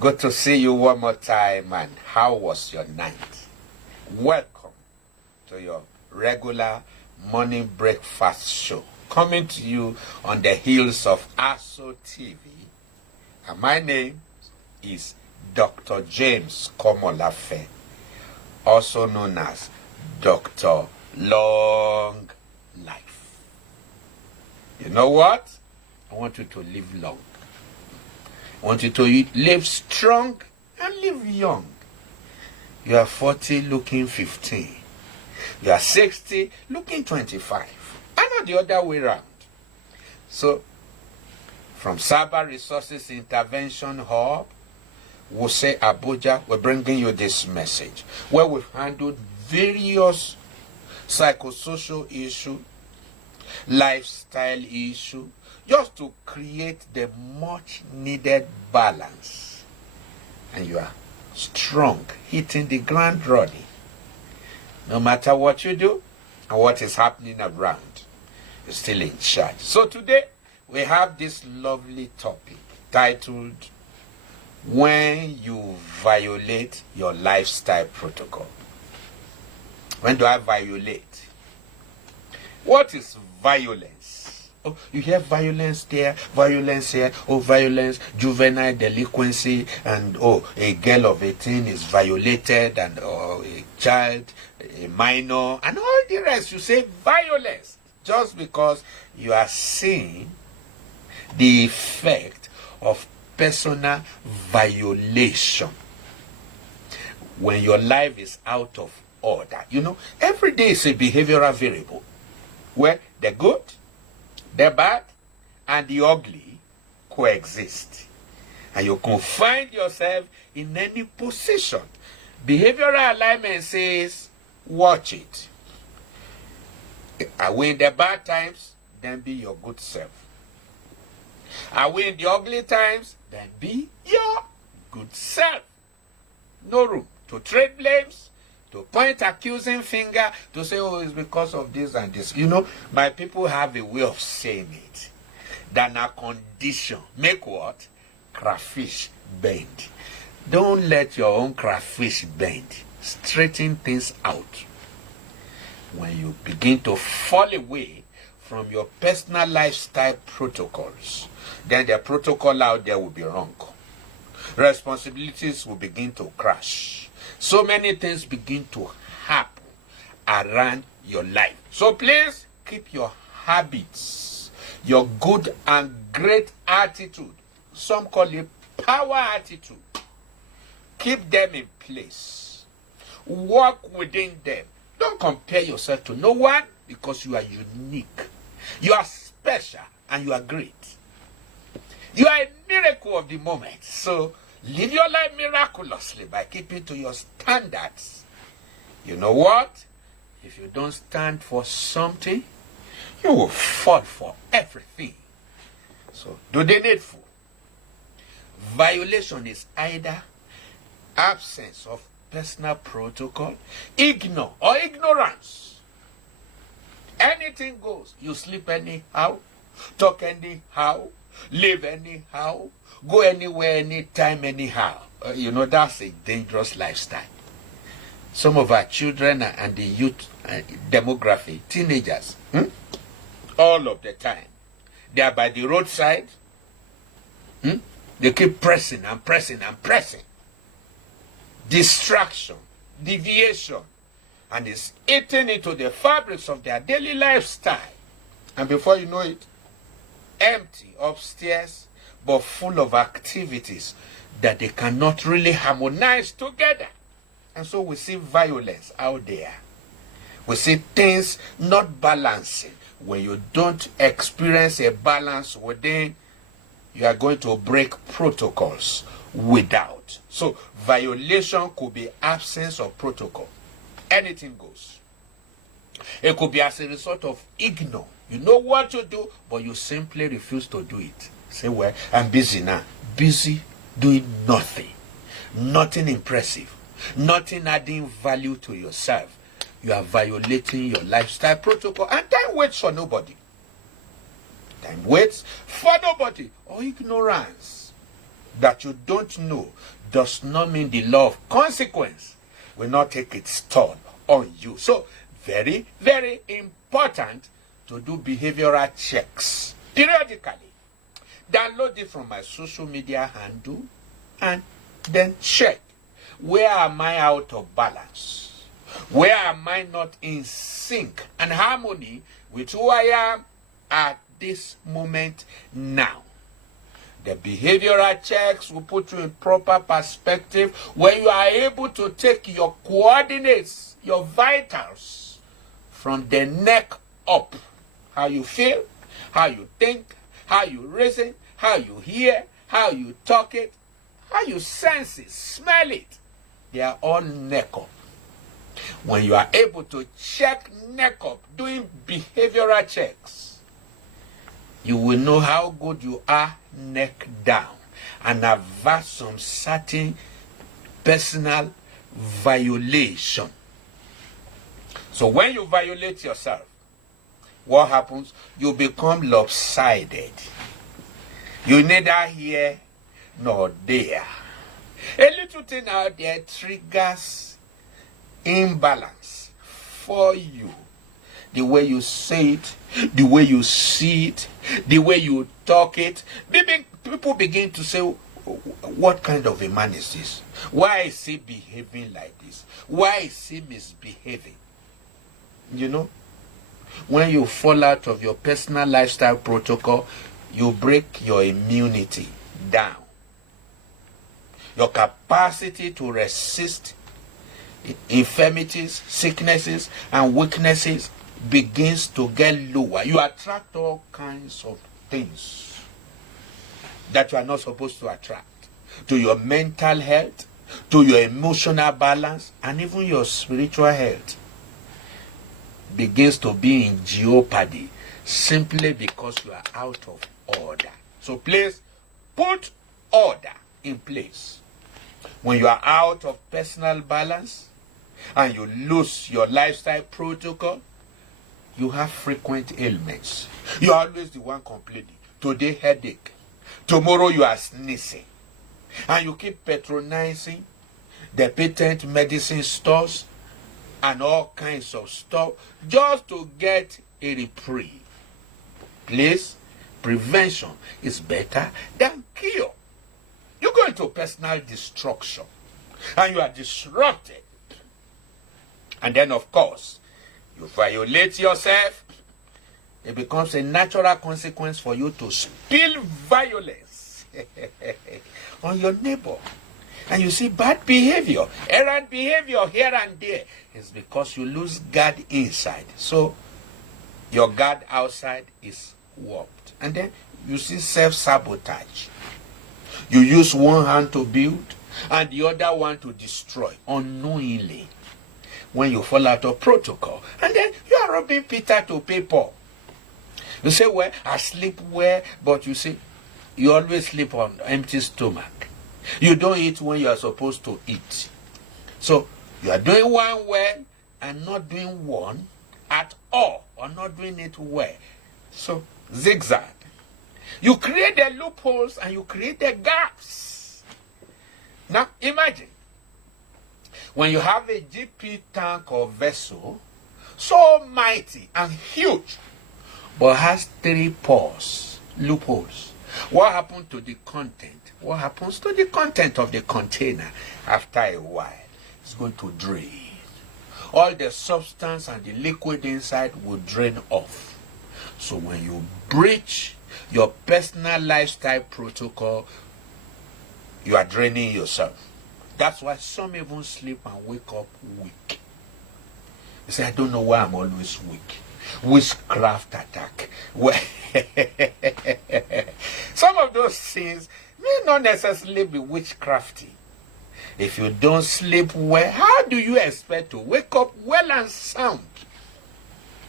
Good to see you one more time. And how was your night? Welcome to your regular morning breakfast show, coming to you on the heels of ASO TV. And my name is Dr. James Komolafe, also known as Dr. Long Life. You know what? I want you to live long. I want you to live strong and live young. You are 40 looking 15. You are 60 looking 25. And not the other way around. So, from Cyber Resources Intervention Hub, Wuse Abuja, we're bringing you this message where we've handled various psychosocial issues, lifestyle issues, just to create the much needed balance. And you are strong, hitting the ground running. No matter what you do and what is happening around, you're still in charge. So today we have this lovely topic titled, When You Violate Your Lifestyle Protocol. When do I violate? What is violence? Oh, you hear violence there, violence here, oh, violence, juvenile delinquency, and oh, a girl of 18 is violated, and oh, a child, a minor, and all the rest. You say violence just because you are seeing the effect of personal violation when your life is out of order. You know, every day is a behavioral variable where the good, the bad, and the ugly coexist. And you can find yourself in any position. Behavioral alignment says, watch it. Are we in the bad times? Then be your good self. Are we in the ugly times? Then be your good self. No room to trade blames, to point accusing finger, to say, oh, it's because of this and this. You know, my people have a way of saying it. That a condition make what? Crayfish bend. Don't let your own crayfish bend. Straighten things out. When you begin to fall away from your personal lifestyle protocols, then the protocol out there will be wrong. Responsibilities will begin to crash. So many things begin to happen around your life. So please keep your habits, your good and great attitude. Some call it power attitude. Keep them in place. Walk within them. Don't compare yourself to no one because you are unique. You are special and you are great. You are a miracle of the moment. So live your life miraculously by keeping to your standards. You know what? If you don't stand for something, you will fall for everything. So do the needful. Violation is either absence of personal protocol, ignore or ignorance. Anything goes. You sleep anyhow, talk anyhow, live anyhow, go anywhere, anytime, anyhow. You know, that's a dangerous lifestyle. Some of our children and the youth demography, teenagers, all of the time, they are by the roadside. They keep pressing and pressing and pressing. Distraction, deviation, and it's eating into the fabrics of their daily lifestyle. And before you know it, empty upstairs, but full of activities that they cannot really harmonize together. And so we see violence out there. We see things not balancing. When you don't experience a balance within, you are going to break protocols without. So violation could be absence of protocol. Anything goes. It could be as a result of ignorance. You know what to do, but you simply refuse to do it. Say, well, I'm busy now. Busy doing nothing. Nothing impressive. Nothing adding value to yourself. You are violating your lifestyle protocol. And time waits for nobody. Time waits for nobody. Or ignorance. that you don't know does not mean the law of consequence will not take its toll on you. So, very, very important to do behavioral checks periodically. Download it from my social media handle and then check. Where am I out of balance? Where am I not in sync and harmony with who I am at this moment now? The behavioral checks will put you in proper perspective where you are able to take your coordinates, your vitals, from the neck up. How you feel, how you think, how you reason, how you hear, how you talk it, how you sense it, smell it. They are all neck up. When you are able to check neck up, doing behavioral checks, you will know how good you are neck down and avert some certain personal violation. So when you violate yourself, what happens? You become lopsided. You neither here nor there. A little thing out there triggers imbalance for you. The way you say it, the way you see it, the way you talk it. People begin to say, what kind of a man is this? Why is he behaving like this? Why is he misbehaving? You know, when you fall out of your personal lifestyle protocol, you break your immunity down. Your capacity to resist infirmities, sicknesses, and weaknesses begins to get lower. You attract all kinds of things that you are not supposed to attract. To your mental health, to your emotional balance, and even your spiritual health begins to be in jeopardy simply because you are out of order. So please put order in place. When you are out of personal balance and you lose your lifestyle protocol, you have frequent ailments. You are always the one complaining. Today, headache. Tomorrow, you are sneezing. And you keep patronizing the patent medicine stores and all kinds of stuff just to get a reprieve. Please, prevention is better than cure. You go into personal destruction and you are disrupted. And then, of course, you violate yourself. It becomes a natural consequence for you to spill violence on your neighbor. And you see bad behavior, errant behavior here and there. It's because you lose guard inside. So your guard outside is warped. And then you see self-sabotage. You use one hand to build and the other one to destroy unknowingly. When you fall out of protocol, and then you are robbing Peter to pay Paul. You say, well, I sleep well, but you see, you always sleep on empty stomach. You don't eat when you are supposed to eat. So you are doing one well and not doing one at all, or not doing it well. So zigzag. You create the loopholes and you create the gaps. Now imagine when you have a GP tank or vessel so mighty and huge, but has 3 pores, loopholes. What happened to the content? What happens to the content of the container after a while? It's going to drain. All the substance and the liquid inside will drain off. So when you breach your personal lifestyle protocol, you are draining yourself. That's why some even sleep and wake up weak. You say, I don't know why I'm always weak. Witchcraft attack. Well, some of those things may not necessarily be witchcrafty. If you don't sleep well, how do you expect to wake up well and sound?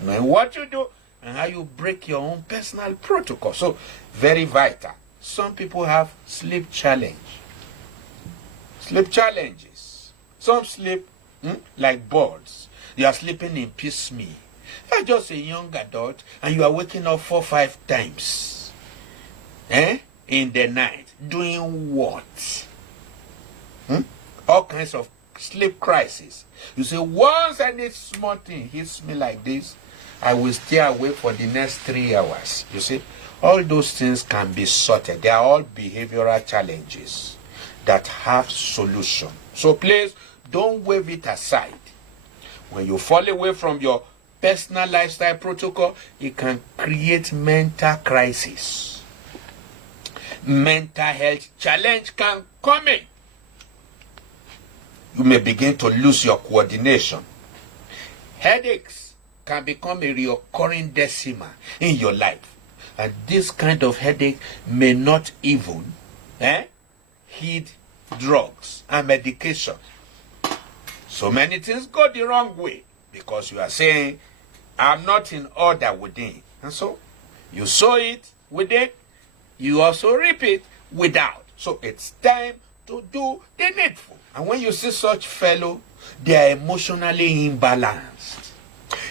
Knowing what you do and how you break your own personal protocol. So, very vital. Some people have sleep challenge. Sleep challenges. Some sleep like birds. You are sleeping in piecemeal. You are just a young adult and you are waking up 4 or 5 times in the night. doing what? All kinds of sleep crisis. You say, once any small thing hits me like this, I will stay awake for the next 3 hours. You see, all those things can be sorted. They are all behavioral challenges that have solution. So please, don't wave it aside. When you fall away from your personal lifestyle protocol, it can create mental crisis. Mental health challenge can come in. You may begin to lose your coordination. Headaches can become a recurring decimal in your life. And this kind of headache may not even heed drugs and medication. So many things go the wrong way because you are saying, I'm not in order within. And so you sow it within, you also reap it without. So it's time to do the needful. And when you see such fellow, they are emotionally imbalanced.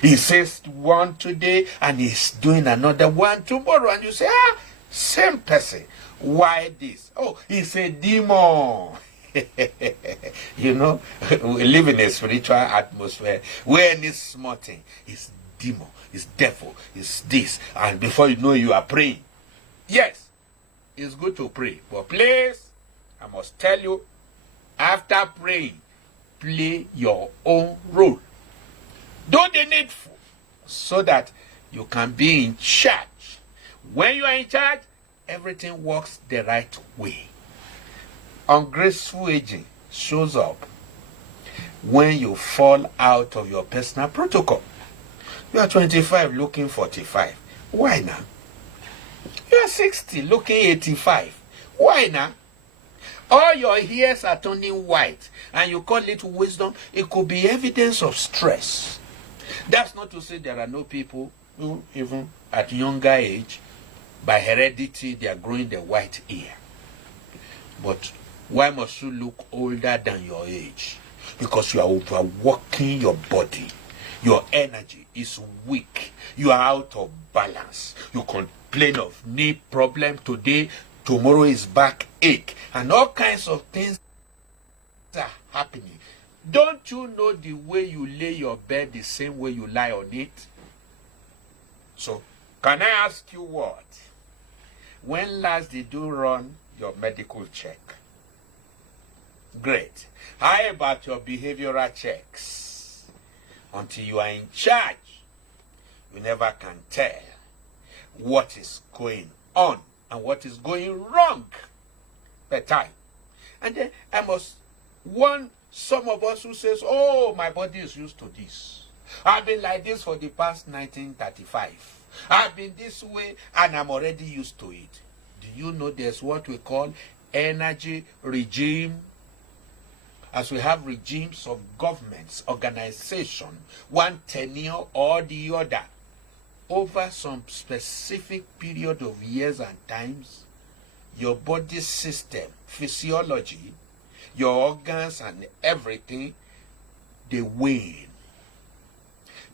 He says one today and he's doing another one tomorrow. And you say, same person. Why this? Oh, he's a demon. You know, we live in a spiritual atmosphere where any small thing is demon, is devil, is this. And before you know, you are praying. Yes, it's good to pray. But please, I must tell you, after praying, play your own role. Do the needful so that you can be in charge. When you are in charge, everything works the right way. Ungraceful aging shows up when you fall out of your personal protocol. You are 25 looking 45. Why now? You are 60 looking 85. Why now? All your hairs are turning white and you call it wisdom. It could be evidence of stress. That's not to say there are no people who, even at younger age, by heredity, they are growing the white hair. But why must you look older than your age? Because you are overworking your body. Your energy is weak. You are out of balance. You complain of knee problem today, tomorrow is backache, and all kinds of things are happening. Don't you know the way you lay your bed the same way you lie on it? So, can I ask you what? When last did you run your medical check? Great. How about your behavioral checks? Until you are in charge, you never can tell what is going on and what is going wrong per time. And then I must warn some of us who says, oh, my body is used to this. I've been like this for the past 1935. I've been this way and I'm already used to it. Do you know there's what we call energy regime? As we have regimes of governments, organization, one tenure or the other, over some specific period of years and times, your body system, physiology, your organs and everything, they wane.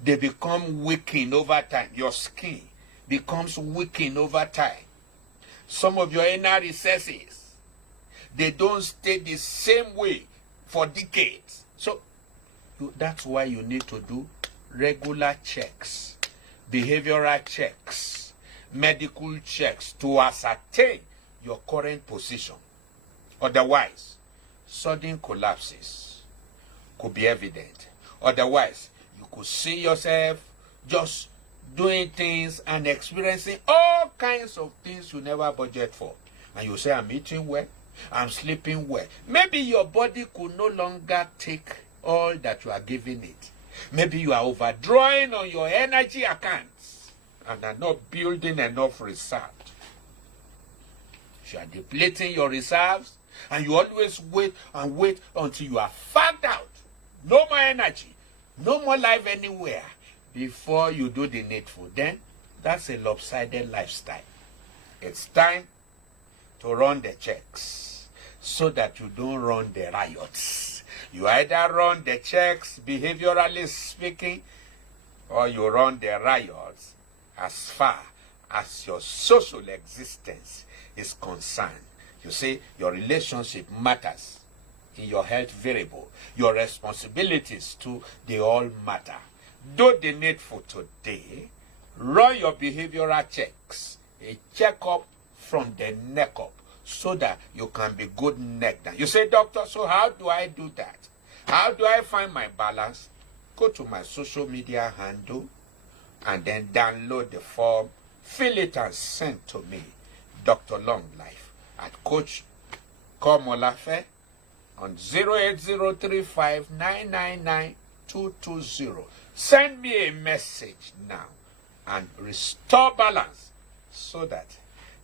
They become weakened over time. Your skin becomes weakened over time. Some of your inner recesses, they don't stay the same way for decades. So that's why you need to do regular checks, behavioral checks, medical checks to ascertain your current position. Otherwise, sudden collapses could be evident. Otherwise, you could see yourself just doing things and experiencing all kinds of things you never budget for. And you say, I'm eating well, I'm sleeping well. Maybe your body could no longer take all that you are giving it. Maybe you are overdrawing on your energy accounts and are not building enough reserve. You are depleting your reserves and you always wait and wait until you are fagged out. No more energy, no more life anywhere before you do the needful. Then that's a lopsided lifestyle. It's time to run the checks so that you don't run the riots. You either run the checks, behaviorally speaking, or you run the riots as far as your social existence is concerned. You see, your relationship matters in your health variable. Your responsibilities too, they all matter. Do the needful today. Run your behavioral checks. A checkup from the neck up so that you can be good neck down. You say, doctor, so how do I do that? How do I find my balance? Go to my social media handle and then download the form, fill it and send to me, Dr. Long Life, at Coach Komolafe on 08035999220. Send me a message now and restore balance so that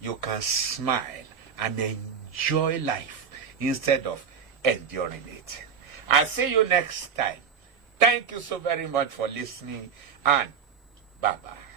you can smile and enjoy life instead of enduring it. I'll see you next time. Thank you so very much for listening, and bye-bye.